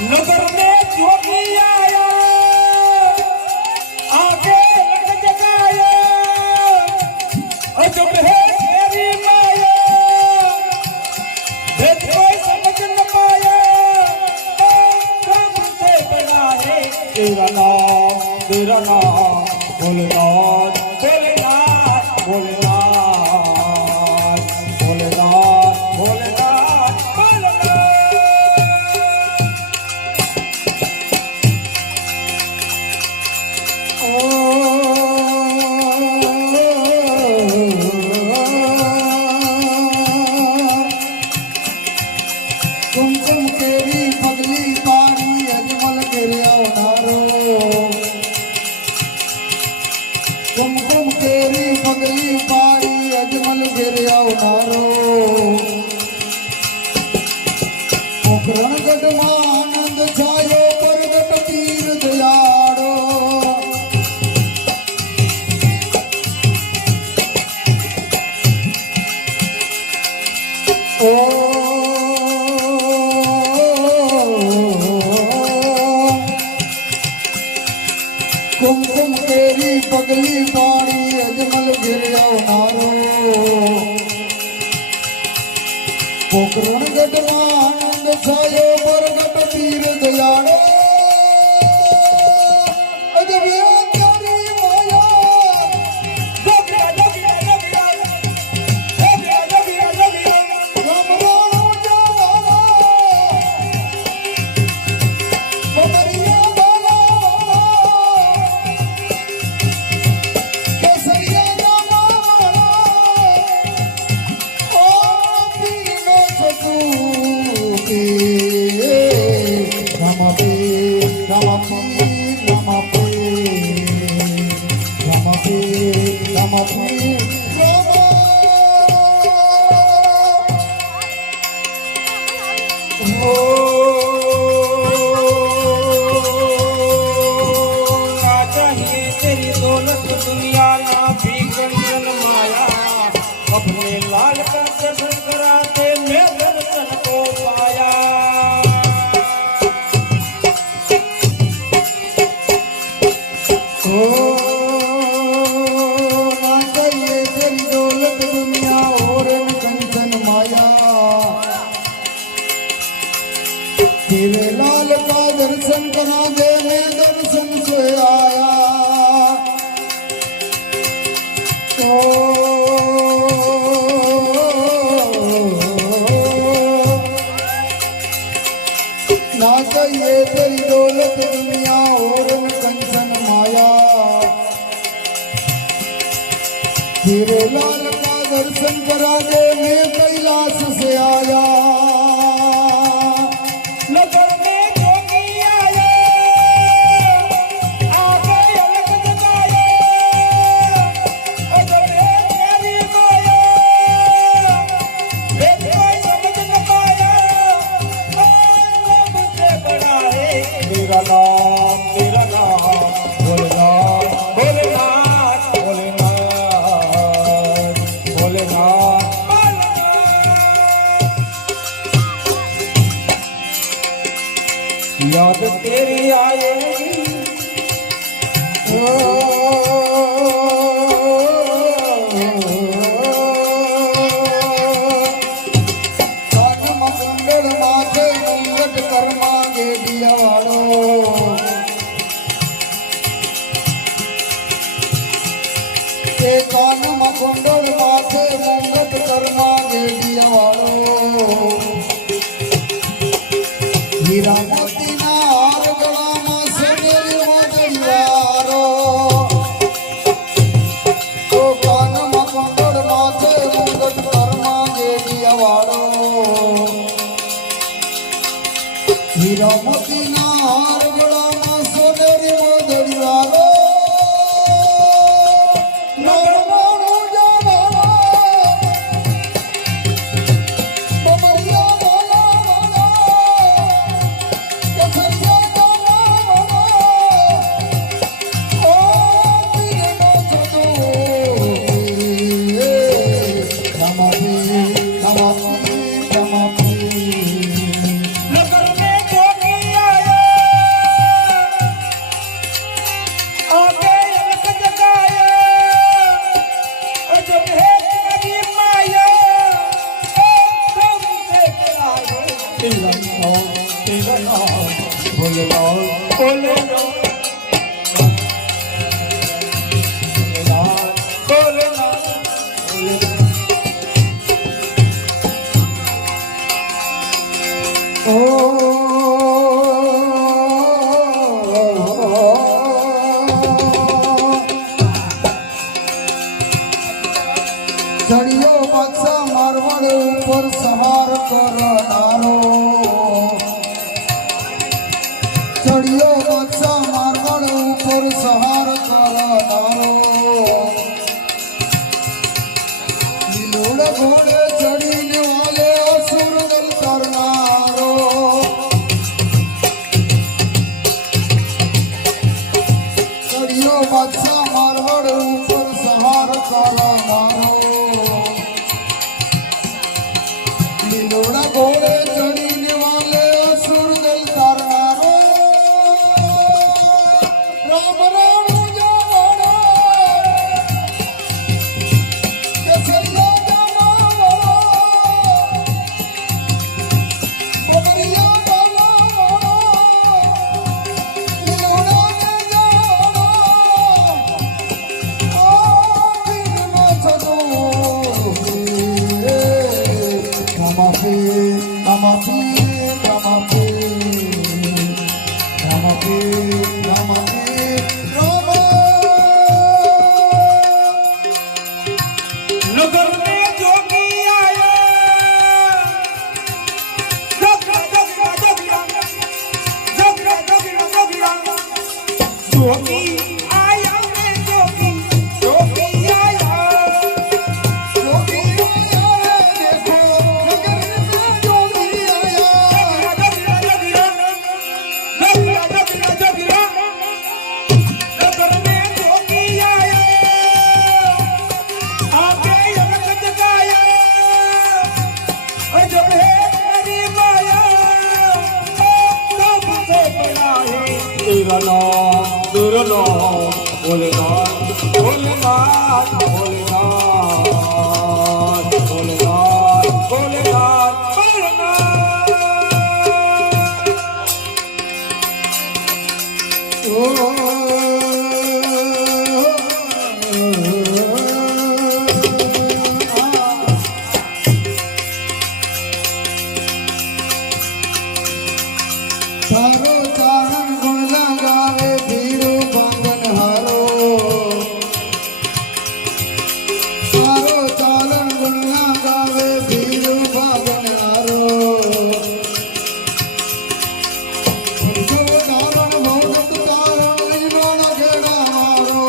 नगर में जोगी आया आगे लग जगाया अजब है तेरी माया भेद कोई समझ न पाया से बड़ा है तेरा नाम भोलेनाथ भोलेनाथ भोलेनाथ भोलेनाथ भोलेनाथ कुमकुम केरी पगली पारी अजमल गिरे अवनारो कुमकुम केरी पगली पारी अजमल गिरे अवनारो पोखरण गढ़ में आनंद छायो परगट तीर दयाड़ो ओ कुमकुम केरी पगली पानी अजमल गिरिया नारो पोखरण गढ़ में आनंद छायो बरगट तीर दयाड़ो अजब तेरी माया जोगिया जोगिया जोगिया जोगिया जोगिया जोगिया रामराणो जवाना बबरिया बाला केसरिया रामाना ओ पीनो सतूती नमपे नमपे नमपे नमपे नमपे ओ ना चाहिए तेरी दौलत दुनिया ना भी कंचन माया अपने लाल का दर्शन कराते मैं दर्शन को पाया ओ ना चाहिए तेरी दौलत दुनिया और न कंचन माया तेरे लाल का दर्शन करा दे मैं दर्शन से आया ओ ना चाहिए तेरी दौलत दुनिया और न कंचन माया तेरे लाल का दर्शन करा दे मैं कैलाश से आया नगर में जोगी आया आगे अलग जगाया अजब है तेरी माया भेद कोई समझ न पाया सबसे बड़ा है तेरा नाम भोलेनाथ भोलेनाथ भोलेनाथ भोलेनाथ याद तेरी आएगी ओ कान मकुंडल माथे मुंगट कर्मा गे दियावाड़ो के कान मकुंडल माथे मुंगट कर्मा गे दियावाड़ो हीरा मोती ना हार गला में सोनेरी मोदड़ियारो तो कान मकुंडल माथे मुंगट कर्मा गे दियावाड़ो हीरा मोती ना हार गला में सोनेरी मोदड़ियारो नरमाणो जवाना बबरिया बाला केसरिया रामाना ओ पीनो सतूती नमपे नमपे नमपे नगर में जोगी आया तेरा नाम भोलेनाथ भोलेनाथ भोलेनाथ ચડિયો બાદશાહ મારવાડ ઉપર સવાર કરનારો ચડિયો બાદશાહ મારવાડ ઉપર સવાર કરનારો લીલોડ ઘોડે ચડીને વાલે અસુર દલ કરનારો ચડિયો બાદશાહ મારવાડ ઉપર સવાર કરનારો લીલોડા ઘોડે ચડીને વાલે અસુર દલ તારનારો રામ રામ જવાડો કેસરિયા જમાવડો કોકરિયા બાલાવડો લીલોડા ને જાડો આખીનો સદો Namaste, Namaste, Namaste, Namaste, Namaste, Rama. नगर में जोगी आया जगरा जगरा जगरा जगरा जगरा जगरा जोगी आया रे जोगी जोगी आया जोगी आया रे देखो नगर में जोगी आया जगरा जगरा जगरा जगरा जगरा नगर में जोगी आया आगे यमक जगाया जब है तेरी माया तब से बड़ा है तेरा नाम भोलेनाथ भोलेनाथ भोलेनाथ भोलेनाथ भोलेनाथ भोलेनाथ તારો ચારણ ગુણ લગાવે ભીડો બંધન હારો તારો ચારણ ગુણ લગાવે ભીડો બંધન હારો જો ચારણ ભોગત તારણ લીલોણ ઘેડા મારો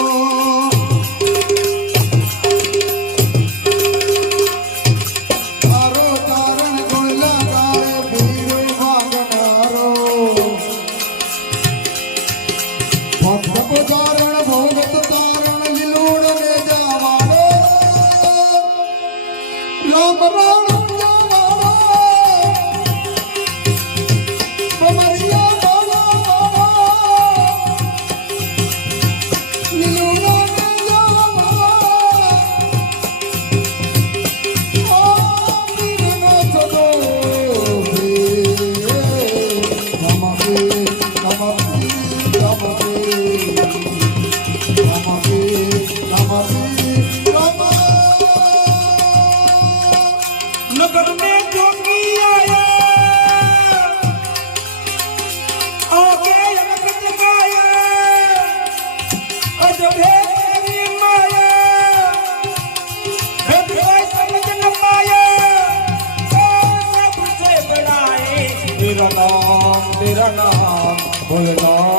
તારો ચારણ ગુણ લગાવે ભીડો બંધન હારો ભક્ત પુજારણ ભોગત તારણ લીલોડ ને જાવાડો રામ રામ જવાડો બમરિયા બાવા લીલોડ ને જાવાડો પીરનો સદો નમઃ नगर में जोगी आया आगे यमक जगाया जब है तेरी माया कोई समझ न पाया सबसे बड़ा है तेरा नाम भोलेनाथ